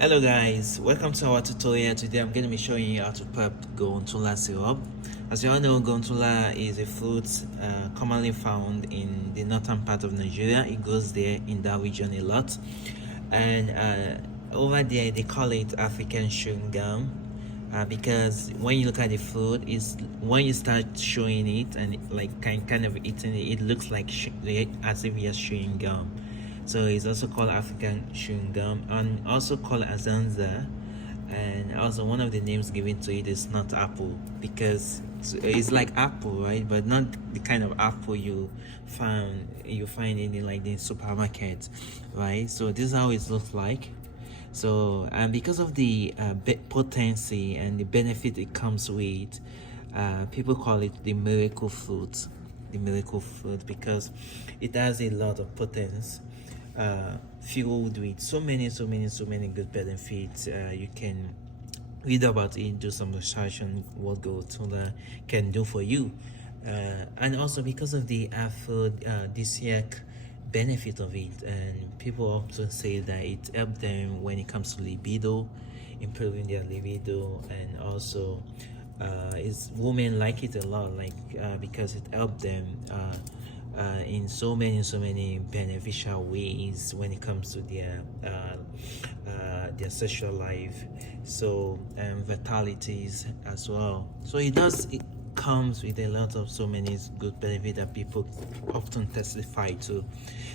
Hello guys, welcome to our tutorial. Today I'm going to be showing you how to prep Gorontula syrup. As you all know, Gorontula is a fruit commonly found in the northern part of Nigeria. It grows there in that region a lot, and over there they call it African chewing gum because when you look at the fruit, is when you start showing it and like kind of eating it, it looks like as if you're chewing gum. So it's also called African chewing gum and also called azanza. And also one of the names given to it is not apple, because it's like apple, right? But not the kind of apple you find in like the supermarket, right? So this is how it looks like. So and because of the potency and the benefit it comes with, people call it the miracle fruit, because it has a lot of potency, filled with so many good benefits. You can read about it, do some research on what Gorontula can do for you, and also because of the aphrodisiac benefit of it, and people often say that it helps them when it comes to libido, improving their libido, and also is women like it a lot, because it helped them in so many beneficial ways when it comes to their sexual life, so vitalities as well. So it comes with a lot of so many good benefits that people often testify to.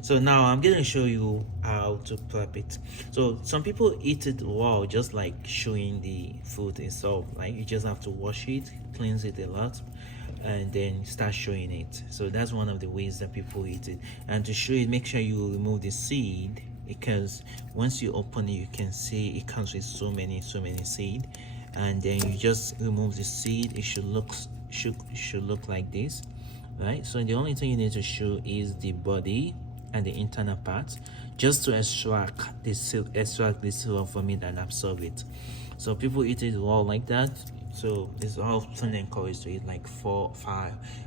So now I'm going to show you how to prep it. So some people eat it raw, just like showing the fruit itself. Like you just have to wash it, cleanse it a lot, and then start showing it. So that's one of the ways that people eat it. And to show it, make sure you remove the seed, because once you open it, you can see it comes with so many seed. And then you just remove the seed. It should look like this, right? So the only thing you need to show is the body and the internal parts, just to extract the syrup from it and absorb it. So people eat it raw like that. So it's often encouraged to eat like 5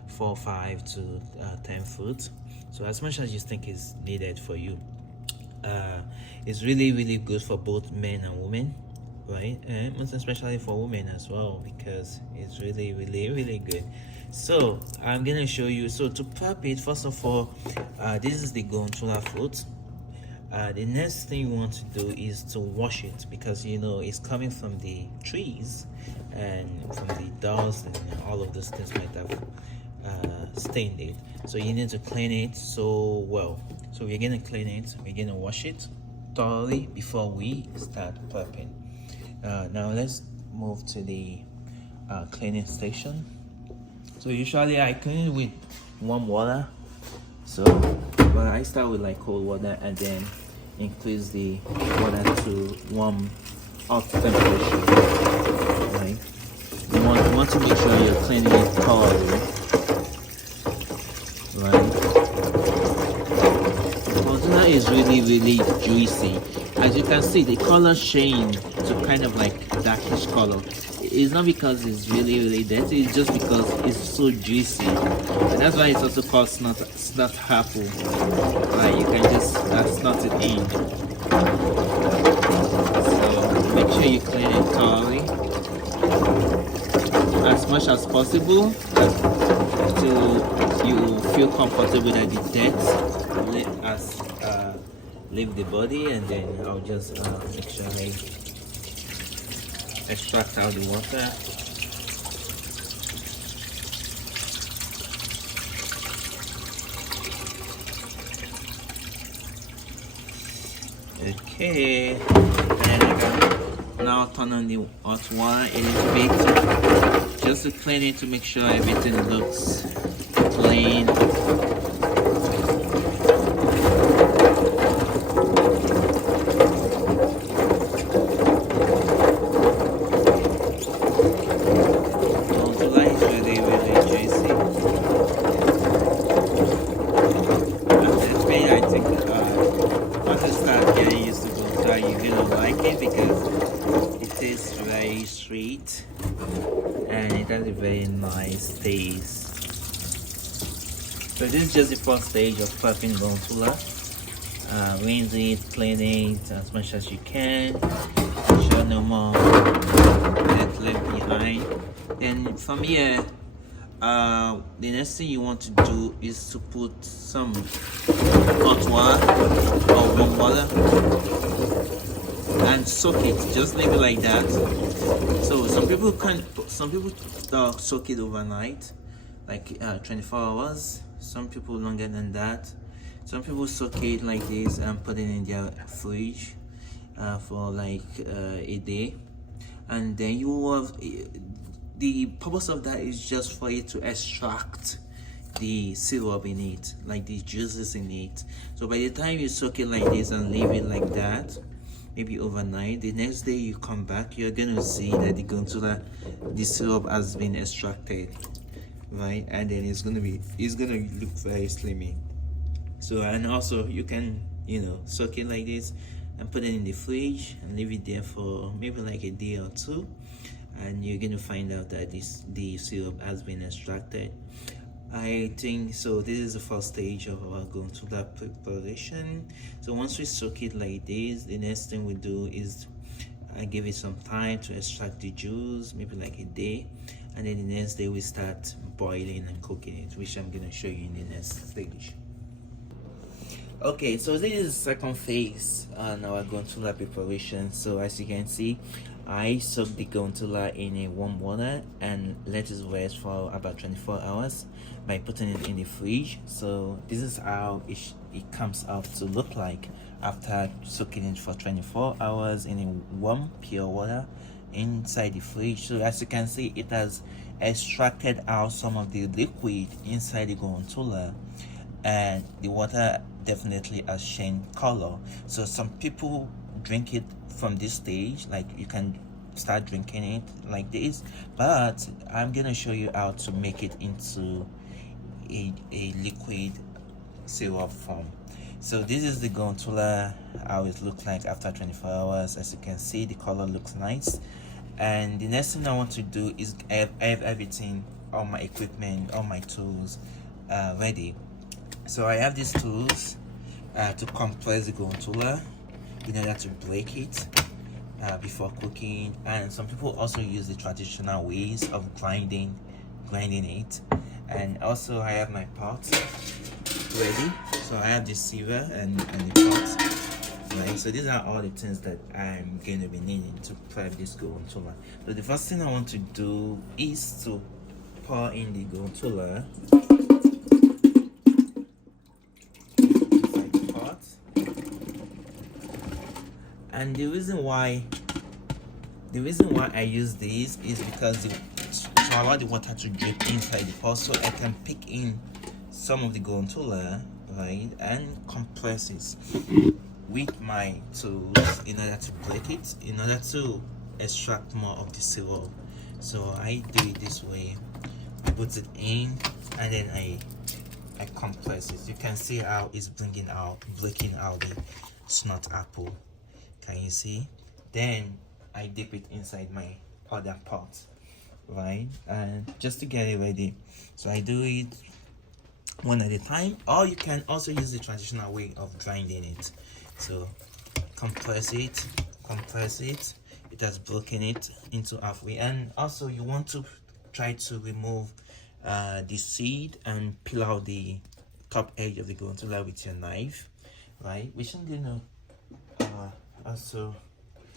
to 10 fruits. So as much as you think is needed for you. It's really good for both men and women, right? And most especially for women as well, because it's really good. So I'm gonna show you. So to prep it, first of all, this is the Gorontula fruit. The next thing you want to do is to wash it, because you know it's coming from the trees and from the dust, and all of those things might have stained it. So you need to clean it so well. So we're gonna clean it, we're gonna wash it thoroughly before we start prepping. Now let's move to the cleaning station. So usually I clean it with warm water, but I start with like cold water and then increase the water to warm hot temperature. Right? You want to make sure you're cleaning it thoroughly. Right? Gorontula is really juicy. As you can see, the color change to kind of like darkish color. It's not because it's really dirty, it's just because it's so juicy, and that's why it's also called snot apple. Like you can just snot it in. So make sure you clean it thoroughly as much as possible until you feel comfortable that the dirt leave the body, and then I'll just make sure I extract out the water. Okay, and I can now turn on the hot water a little bit, just to clean it, to make sure everything looks clean. Because it tastes very sweet and it has a very nice taste. So this is just the first stage of prepping Gorontula. rinse it, clean it as much as you can, ensure no more dirt left behind. Then from here, the next thing you want to do is to put some hot water or warm water and soak it. Just leave it like that. So some people soak it overnight, like 24 hours. Some people longer than that. Some people soak it like this and put it in their fridge for like a day, and then you have the purpose of that is just for it to extract the syrup in it, like the juices in it. So by the time you soak it like this and leave it like that, maybe overnight, the next day you come back, you're gonna see that the syrup has been extracted, right? And then it's gonna look very slimy. So, and also you can soak it like this and put it in the fridge and leave it there for maybe like a day or two, and you're gonna find out that the syrup has been extracted. I think so. This is the first stage of our Gorontula preparation. So once we soak it like this, the next thing we do is I give it some time to extract the juice, maybe like a day, and then the next day we start boiling and cooking it, which I'm gonna show you in the next stage. Okay, so this is the second phase on our Gorontula preparation. So as you can see, I soak the Gorontula in a warm water and let it rest for about 24 hours by putting it in the fridge. So this is how it comes out to look like after soaking it for 24 hours in a warm pure water inside the fridge. So as you can see, it has extracted out some of the liquid inside the Gorontula, and the water definitely has changed color. So some people drink it from this stage, like you can start drinking it like this, but I'm gonna show you how to make it into a liquid syrup form. So this is the Gorontula, how it looks like after 24 hours. As you can see, the color looks nice. And the next thing I want to do is I have everything, all my equipment, all my tools ready. So I have these tools to compress the Gorontula in order to break it before cooking, and some people also use the traditional ways of grinding it. And also I have my pot ready. So I have the sieve and the pot, right? So these are all the things that I'm going to be needing to prep this Gorontula. So the first thing I want to do is to pour in the Gorontula inside the pot. And the reason why I use this is because to allow the water to drip inside the pot, so I can pick in some of the Gorontula, right, and compress it with my tools in order to break it, in order to extract more of the syrup. So I do it this way. I put it in and then I compress it. You can see how it's breaking out the snot apple. Can you see? Then I dip it inside my other pot, right, and just to get it ready. So I do it one at a time, or you can also use the traditional way of grinding it. So compress it, it has broken it into halfway. And also you want to try to remove the seed and peel out the top edge of the Gorontula with your knife, right, which I'm gonna also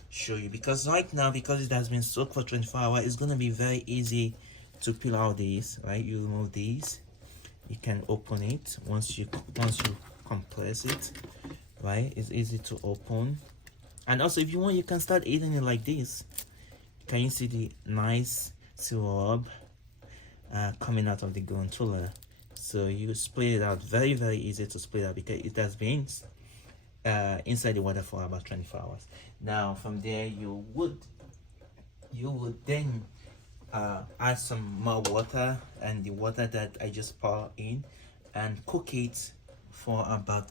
show you, because right now, because it has been soaked for 24 hours, it's going to be very easy to peel out these, right? You remove these, you can open it once you compress it, right? It's easy to open. And also if you want, you can start eating it like this. Can you see the nice syrup coming out of the Gorontula? So you split it out, very easy to split out because it has been inside the water for about 24 hours. Now from there you would then add some more water, and the water that I just pour in, and cook it for about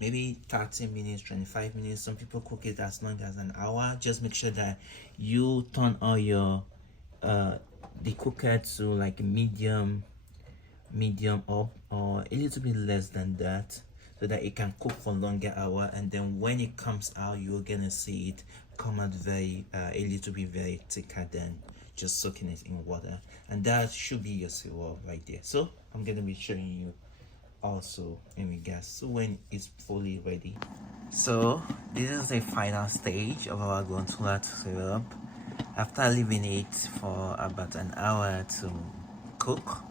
maybe 30 minutes, 25 minutes. Some people cook it as long as an hour. Just make sure that you turn all your the cooker to like medium up, or a little bit less than that, so that it can cook for longer hour, and then when it comes out you're gonna see it come out very a little bit very thicker than just soaking it in water. And that should be your syrup right there. So I'm gonna be showing you also in regards to when it's fully ready. So this is the final stage of our Gorontula syrup after leaving it for about an hour to cook.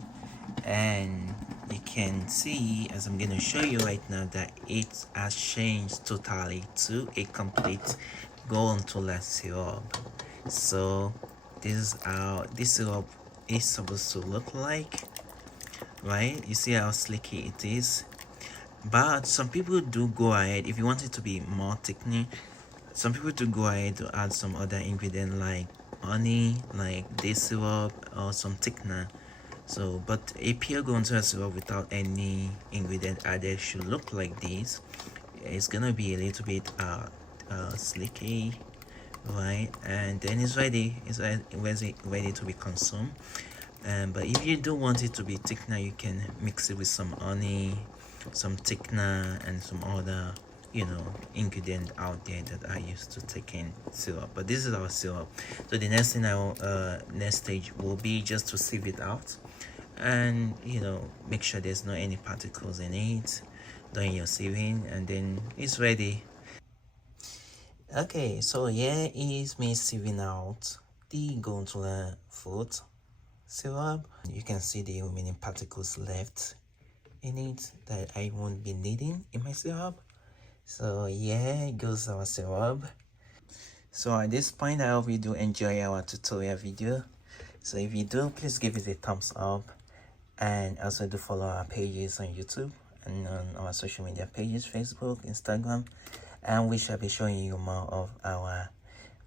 And you can see, as I'm going to show you right now, that it has changed totally to a complete Gorontula syrup. So this is how this syrup is supposed to look like, right? You see how slicky it is. But some people do go ahead, if you want it to be more thickening, some people do go ahead to add some other ingredient like honey, like day syrup, or some thickener. So but a pure Gorontula syrup without any ingredient added should look like this. It's gonna be a little bit slicky, right? And then it's ready. It's ready to be consumed. But if you do want it to be thickener, you can mix it with some honey, some thickener, and some other, you know, ingredient out there that I used to thicken syrup. But this is our syrup. So the next thing next stage will be just to sieve it out, and you know, make sure there's no any particles in it during your sieving, and then it's ready. Okay, so here is me sieving out the Gorontula fruit syrup. You can see the remaining particles left in it that I won't be needing in my syrup. So yeah, goes our syrup. So at this point, I hope you do enjoy our tutorial video. So if you do, please give it a thumbs up, and also do follow our pages on YouTube and on our social media pages, Facebook, Instagram, and we shall be showing you more of our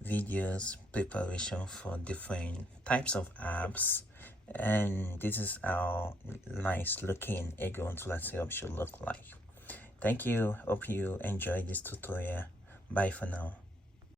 videos preparation for different types of apps. And this is how nice looking a Gorontula syrup should look like. Thank you. Hope you enjoyed this tutorial. Bye for now.